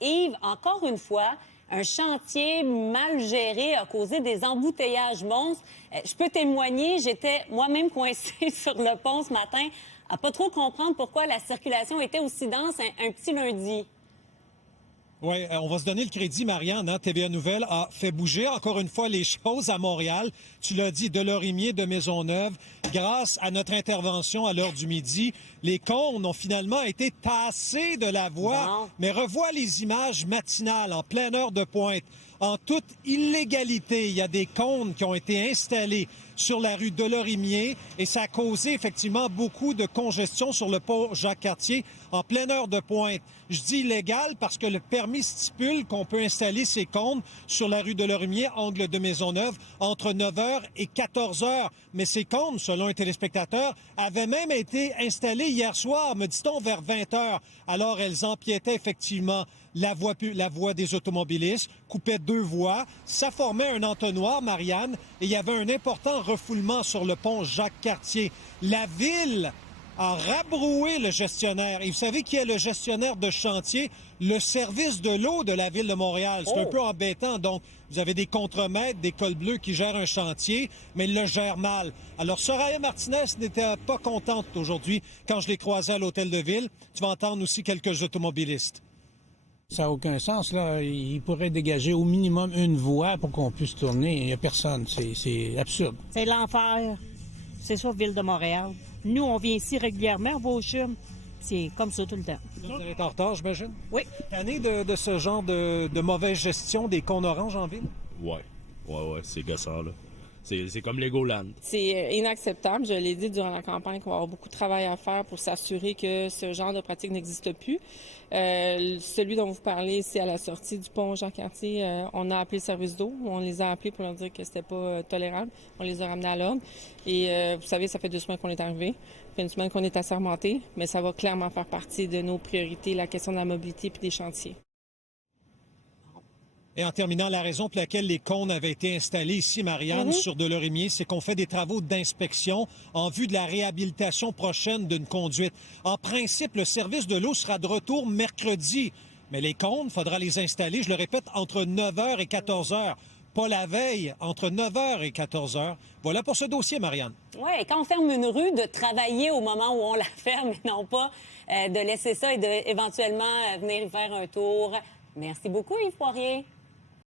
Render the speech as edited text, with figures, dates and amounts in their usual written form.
Yves, encore une fois, un chantier mal géré a causé des embouteillages monstres. Je peux témoigner, j'étais moi-même coincée sur le pont ce matin à pas trop comprendre pourquoi la circulation était aussi dense un petit lundi. Oui, on va se donner le crédit, Marianne. Hein? TVA Nouvelle a fait bouger encore une fois les choses à Montréal. Tu l'as dit, de Lorimier, de Maisonneuve. Grâce à notre intervention à l'heure du midi, les cônes ont finalement été tassés de la voie. Bon. Mais revois les images matinales en pleine heure de pointe. En toute illégalité, il y a des cônes qui ont été installés sur la rue Delorimier et ça a causé effectivement beaucoup de congestion sur le pont Jacques-Cartier en pleine heure de pointe. Je dis illégal parce que le permis stipule qu'on peut installer ces cônes sur la rue Delorimier, angle de Maisonneuve, entre 9h et 14h. Mais ces cônes, selon un téléspectateur, avaient même été installés hier soir, me dit-on, vers 20h. Alors, elles empiétaient effectivement la voie des automobilistes, coupaient deux voies. Ça formait un entonnoir, Marianne, et il y avait un important refoulement sur le pont Jacques-Cartier. La ville a rabroué le gestionnaire. Et vous savez qui est le gestionnaire de chantier? Le service de l'eau de la Ville de Montréal. C'est un peu embêtant. Donc, vous avez des contremaîtres, des cols bleus qui gèrent un chantier, mais ils le gèrent mal. Alors, Soraya Martinez n'était pas contente aujourd'hui quand je l'ai croisée à l'Hôtel de Ville. Tu vas entendre aussi quelques automobilistes. Ça n'a aucun sens, là. Il pourrait dégager au minimum une voie pour qu'on puisse tourner. Il n'y a personne. C'est absurde. C'est l'enfer. C'est ça, Ville de Montréal. Nous, on vient ici régulièrement, on va au CHUM. C'est comme ça tout le temps. Vous êtes en retard, j'imagine? Oui. Année de ce genre de mauvaise gestion des cônes oranges en ville? Ouais, c'est gossant, là. C'est comme Legoland. C'est inacceptable. Je l'ai dit durant la campagne qu'on va avoir beaucoup de travail à faire pour s'assurer que ce genre de pratique n'existe plus. Celui dont vous parlez, c'est à la sortie du pont Jean-Cartier. On a appelé le service d'eau. On les a appelés pour leur dire que c'était pas tolérable. On les a ramenés à l'ordre. Et vous savez, ça fait 2 semaines qu'on est arrivé. Ça fait 1 semaine qu'on est assermenté. Mais ça va clairement faire partie de nos priorités, la question de la mobilité puis des chantiers. Et en terminant, la raison pour laquelle les cônes avaient été installés ici, Marianne, sur Delorimier, c'est qu'on fait des travaux d'inspection en vue de la réhabilitation prochaine d'une conduite. En principe, le service de l'eau sera de retour mercredi. Mais les cônes, il faudra les installer, je le répète, entre 9h et 14h. Pas la veille, entre 9h et 14h. Voilà pour ce dossier, Marianne. Oui, quand on ferme une rue, de travailler au moment où on la ferme et non pas de laisser ça et d'éventuellement venir y faire un tour. Merci beaucoup, Yves Poirier.